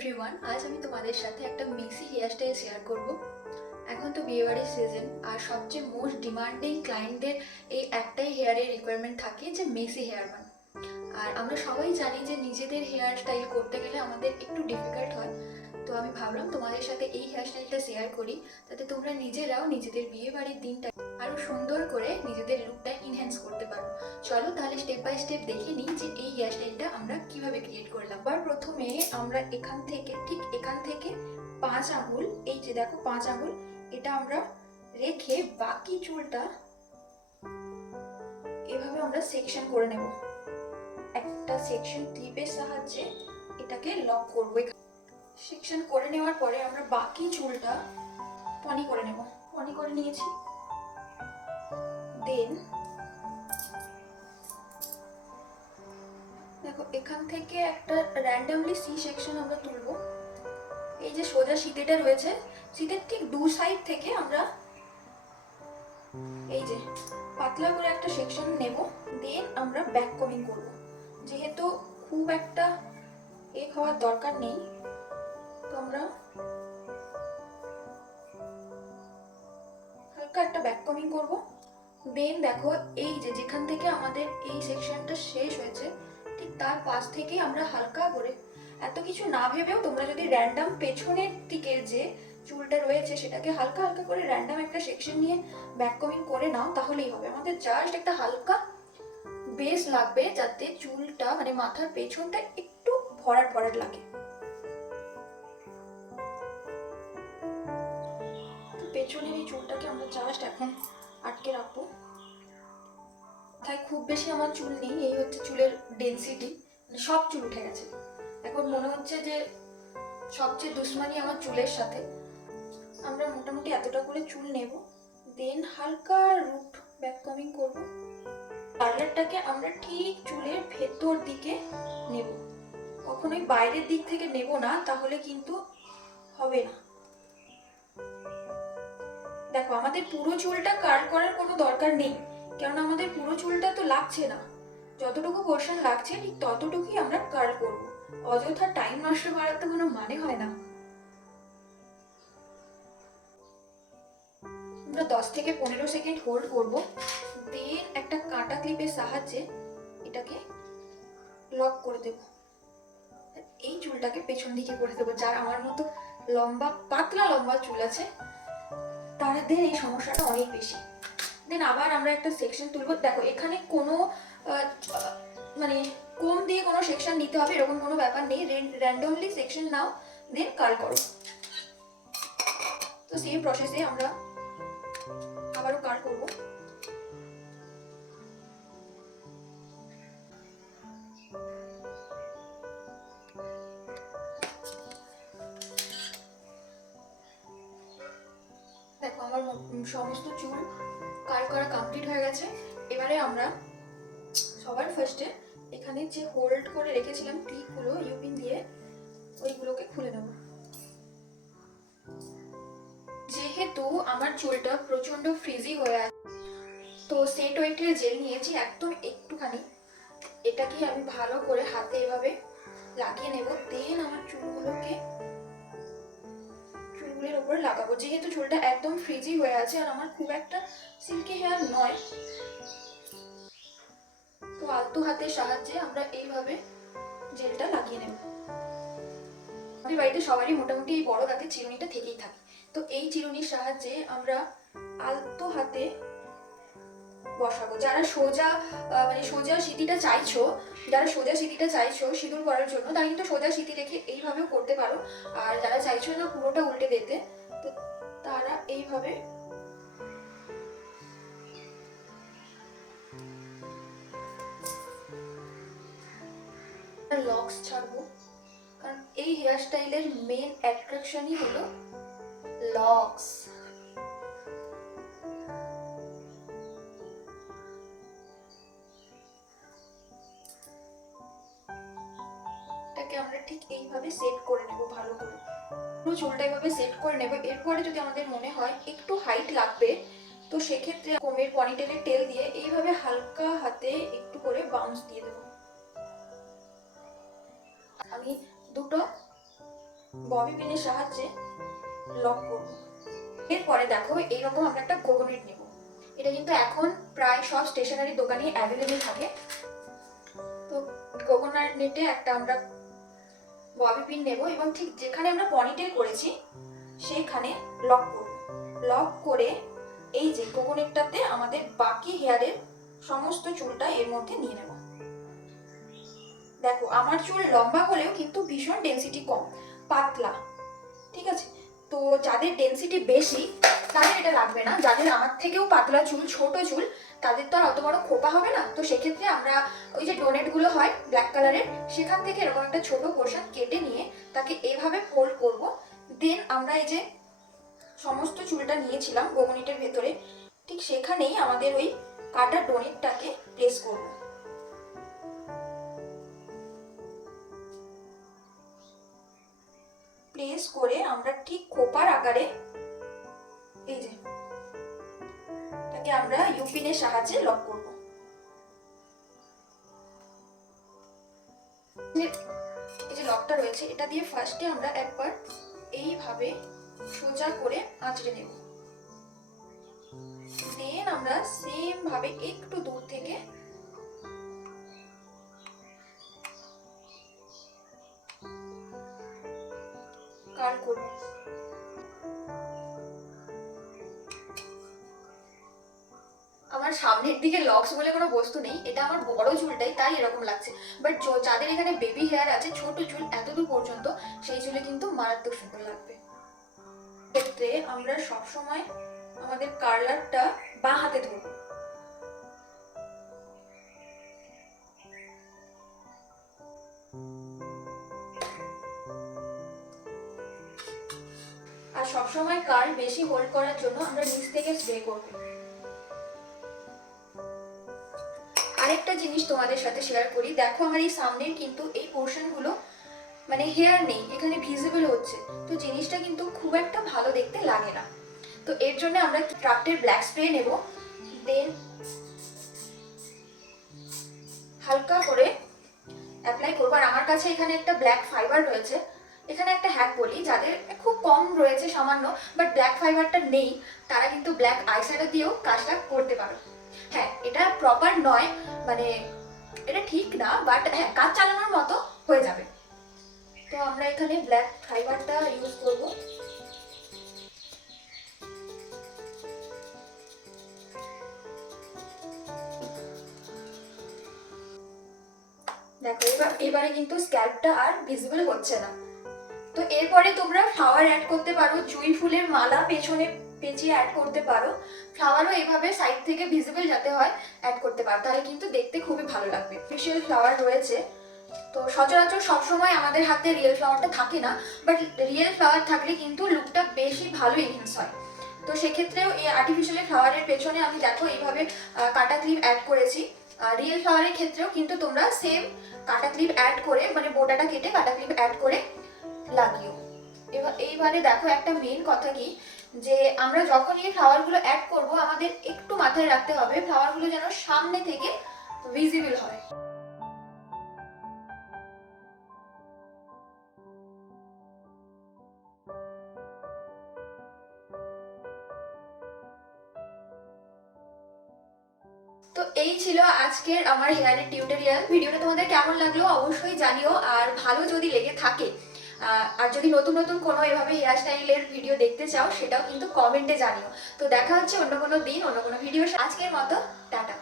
Everyone, আজ আমি তোমাদের সাথে একটা মেসি হেয়ারস্টাইল শেয়ার করব। এখন তো বিয়েবাড়ির সিজন, আর সবচেয়ে মোস্ট ডিমান্ডিং ক্লায়েন্টদের এই একটাই হেয়ারের রিকোয়ারমেন্ট থাকে যে মেসি হেয়ার বান। আর আমরা সবাই জানি যে নিজেদের হেয়ার স্টাইল করতে গেলে আমাদের একটু ডিফিকাল্ট হয়। তো আমি ভাবলাম তোমাদের সাথে এই হেয়ারস্টাইলটা শেয়ার করি, যাতে তোমরা নিজেরাও নিজেদের বিয়েবাড়ির দিনটা আরও সুন্দর করে নিজেদের লুকটা ইনহ্যান্স করতে পারো। চলো তাহলে স্টেপ বাই স্টেপ দেখে নিই যে এই হেয়ারস্টাইলটা আমরা কিভাবে ক্রিয়েট করলাম। প্রথমে আমরা এখান থেকে 5 আঙুল, এই যে দেখো 5 আঙুল, এটা আমরা রেখে বাকি চুলটা এভাবে আমরা সেকশন করে নেব। একটা সেকশন ক্লিপের সাহায্যে এটাকে লক করব। সেকশন করে নেওয়ার পরে আমরা বাকি চুলটা পনি করে নেব। পনি করে নিয়েছি। দেন দেখো এখান থেকে একটা র্যান্ডমলি সি সেকশন আমরা তুলব। এই যে সোজা সিটেটা রয়েছে, সিটের ঠিক দু সাইড থেকে আমরা এই যে পাতলা করে একটা সেকশন নেব। দেন আমরা ব্যাক কমিং করব। যেহেতু খুব একটা হওয়ার দরকার নেই, তো আমরা হালকা একটা ব্যাক কমিং করব। দেন দেখো এই যে যেখান থেকে আমাদের এই সেকশনটা শেষ হয়েছে, ঠিক তার পাশ থেকে আমরা হালকা করে, এত কিছু না ভেবেও তোমরা যদি র্যান্ডম পেছনের দিকের যে চুলটা রয়েছে সেটাকে হালকা হালকা করে র্যান্ডম একটা সেকশন নিয়ে ব্যাক কমিং করে নাও, তাহলেই হবে। আমাদের জাস্ট একটা হালকা বেস লাগবে, যাতে চুলটা মানে মাথার পেছনটা একটু ভরাট ভরাট লাগে। পেছনের এই চুলটাকে আমরা জাস্ট এখন আটকে রাখবো। তাই খুব বেশি আমার চুল নেই, এই হচ্ছে চুলের ডেন্সিটি, সব চুল উঠে গেছে। এখন মনে হচ্ছে যে সবচেয়ে দুশ্মনী আমার চুলের সাথে। আমরা মোটামুটি এতটা করে চুল নেব। দেন হালকা রুট ব্যাক কমিং করব। পার্লারটাকে আমরা ঠিক চুলের ভেতর দিকে নেব, কখনোই বাইরের দিক থেকে নেব না, তাহলে কিন্তু হবে না। দেখো আমাদের পুরো চুলটা কার্ল করার কোনো দরকার নেই, কেননা আমাদের পুরো চুলটা তো লাগছে না। যতটুকু পোর্শন লাগছে ঠিক ততটুকুই আমরা কার্ল করব। অযথা টাইম নষ্ট করার তো কোনো মানে হয় না। আমরা 10 থেকে 15 সেকেন্ড হোল্ড করব। দেন একটা কাঁটা ক্লিপের সাহায্যে এটাকে লক করে দেব। এই চুলটাকে পেছন দিকে করে দেবো। যার আমার মতো লম্বা পাতলা লম্বা চুল আছে তাদের এই সমস্যাটা অনেক বেশি। দেন আবার আমরা একটা সেকশন তুলবো। দেখো এখানে কোনো মানে কোম দিয়ে কোনো সেকশন নিতে হবে এরকম কোনো ব্যাপার নেই, র্যান্ডমলি সেকশন নাও, দেন কার্ল করো। তো সেম প্রসেসে আমরা আবারও কার্ল করবো। দেখো আমার সমস্ত চুল কার্ল করা কমপ্লিট হয়ে গেছে। এবারে আমরা সবার ফার্স্টে এখানে যে হোল্ড করে রেখেছিলাম ক্লিপগুলো ইউপিন দিয়ে, ওইগুলোকে খুলে নেব। যেহেতু আমার চুলটা প্রচন্ড ফ্রিজি হয়ে আছে, তো সেট ওয়েটের জেল নিয়েছি একদম একটুখানি। এটাকে আমি ভালো করে হাতে এভাবে লাগিয়ে নেব। দেন আমার চুলগুলোর উপরে লাগাবো। যেহেতু চুলটা একদম ফ্রিজি হয়ে আছে আর আমার খুব একটা সিল্কি হেয়ার নয়, তো আলতো হাতের সাহায্যে আমরা এইভাবে জেলটা লাগিয়ে নেব। আমাদের বাড়িতে সবারই মোটামুটি এই বড় দাঁতের চিরুনিটা থেকেই থাকে, তো এই চিরুনির সাহায্যে আমরা আলতো হাতে বসাবো। যারা সোজা সিঁথিটা চাইছো, সিঁদুর করার জন্য, তারা কিন্তু সোজা সিঁথি রেখে এইভাবেও করতে পারো। আর যারা চাইছো না পুরোটা উল্টে দিতে, তো তারা এইভাবে লক্স ছাড়বো, কারণ এই হেয়ার স্টাইলের মেন অ্যাট্রাকশনই হলো লক্স। এটাকে আমরা ঠিক এইভাবে সেট করে নেব ভালো করে। পুরো চুলটা এইভাবে সেট করে নেব। এরপরে যদি আমাদের মনে হয় একটু হাইট লাগবে, তো সেক্ষেত্রে কোমের পনিটেলের টেল দিয়ে এইভাবে হালকা হাতে একটু করে বাউন্স দিয়ে দেব। আমি দুটো ববি পিনের সাহায্যে লক করব। এরপরে দেখো এইরকম আমরা একটা কোকোনেট নেব। এটা কিন্তু এখন প্রায় সব স্টেশনারি দোকানে অ্যাভেলেবেল থাকে। তো কোকোনাট নেটে একটা আমরা ববি পিন নেব এবং ঠিক যেখানে আমরা পনিটেল করেছি সেইখানে লক করব। লক করে এই যে কোকোনেটটাতে আমাদের বাকি হেয়ারের সমস্ত চুলটা এর মধ্যে নিয়ে নেব। দেখো আমার চুল লম্বা হলেও কিন্তু ভীষণ ডেনসিটি কম, পাতলা, ঠিক আছে। তো যাদের ডেনসিটি বেশি তাদের এটা লাগবে না। যাদের আমার থেকেও পাতলা চুল, ছোট চুল, তাদের তো আর অত বড় খোপা হবে না। তো সেক্ষেত্রে আমরা ওই যে ডোনেটগুলো হয় ব্ল্যাক কালারের, সেখান থেকে এরকম একটা ছোট পোর্শন কেটে নিয়ে তাকে এভাবে ফোল্ড করব। দেন আমরা এই যে সমস্ত চুলটা নিয়েছিলাম গোমনিটের ভেতরে, ঠিক সেখানেই আমাদের ওই কাটা ডোনেটটাকে প্লেস করব। প্লেস করে আমরা ঠিক খোপার আকারে এই যে তাকে আমরা ইউপিনের সাহায্যে লক করব। এই যে লকটা রয়েছে এটা দিয়ে ফার্স্টে আমরা একবার এইভাবে সোজা করে আঁচড়ে নেব। দেন আমরা সেম ভাবে একটু দূর থেকে কার্ল করব। আমার সামনের দিকে লক্স বলে কোনো বস্তু নেই, এটা আমার বড় চুলটাই তাই এরকম লাগছে। বাট যাদের এখানে বেবি হেয়ার আছে, ছোট চুল এতদূর পর্যন্ত, সেই চুলে কিন্তু মারাত্মক সুন্দর লাগবে। ক্ষেত্রে আমরা সবসময় আমাদের কার্লারটা বাঁ হাতে ধরব। আর সবসময় কার্ল বেশি হোল্ড করার জন্য আমরা নিচ থেকে স্প্রে করব। আরেকটা জিনিস তোমাদের সাথে শেয়ার করি, দেখো আমার এই সামনের কিন্তু এই পোর্শনগুলো মানে হেয়ার নেই, এখানে ভিজিবল হচ্ছে। তো জিনিসটা কিন্তু খুব একটা ভালো দেখতে লাগে না। তো এর জন্য আমরা ক্রাফটের ব্ল্যাক স্প্রে নেব। দেন হালকা করে অ্যাপ্লাই করবো। আর আমার কাছে এখানে একটা ব্ল্যাক ফাইবার রয়েছে। এখানে একটা হ্যাক বলি, যাদের খুব কম রয়েছে সামান্য বাট ব্ল্যাক ফাইবারটা নেই, তারা কিন্তু ব্ল্যাক আইশ্যাডো দিয়েও কাজটা করতে পারো। হ্যাঁ, এটা প্রপার নয়, মানে এটা ঠিক না, বাট হ্যাঁ কাজ চালানোর মতো হয়ে যাবে। তো আমরা এখানে ব্ল্যাক ফাইবারটা ইউজ করব। দেখো এবারে কিন্তু স্ক্যাল্পটা আর ভিজিবল হচ্ছে না। তো এরপরে তোমরা ফ্লাওয়ার অ্যাড করতে পারো, জুঁই ফুলের মালা পেছনে পেঁচিয়ে অ্যাড করতে পারো। ফ্লাওয়ারও এইভাবে সাইড থেকে ভিজিবল যাতে হয় অ্যাড করতে পারো, তাহলে কিন্তু দেখতে খুবই ভালো লাগবে। স্পেশাল ফ্লাওয়ার রয়েছে। তো সচরাচর সবসময় আমাদের হাতে রিয়েল ফ্লাওয়ারটা থাকে না, বাট রিয়েল ফ্লাওয়ার থাকলে কিন্তু লুকটা বেশি ভালো এনহ্যান্স হয়। তো সেক্ষেত্রেও এই আর্টিফিশিয়াল ফ্লাওয়ারের পেছনে আমি দেখো এইভাবে কাটা ক্লিপ অ্যাড করেছি। রিয়েল ফ্লাওয়ারের ক্ষেত্রেও কিন্তু তোমরা সেম কাটা ক্লিপ অ্যাড করে, মানে বোটাটা কেটে কাটা ক্লিপ অ্যাড করে লাগিও। এইবারে দেখো একটা মেইন কথা কি, যে আমরা যখন এই ফ্লাওয়ারগুলো অ্যাড করব আমাদের একটু মাথায় রাখতে হবে ফ্লাওয়ারগুলো যেন সামনে থেকে ভিজিবল হয়। তো এই ছিল আজকের আমার হেয়ারের টিউটোরিয়াল। ভিডিওটা তোমাদের কেমন লাগলো অবশ্যই জানিও। আর ভালো যদি লেগে থাকে আর যদি নতুন নতুন কোনো এভাবে হেয়ার স্টাইলের ভিডিও দেখতে চাও সেটাও কিন্তু কমেন্টে জানিও। তো দেখা হচ্ছে অন্য কোনো দিন অন্য কোনো ভিডিও। আজকের মতো টাটা।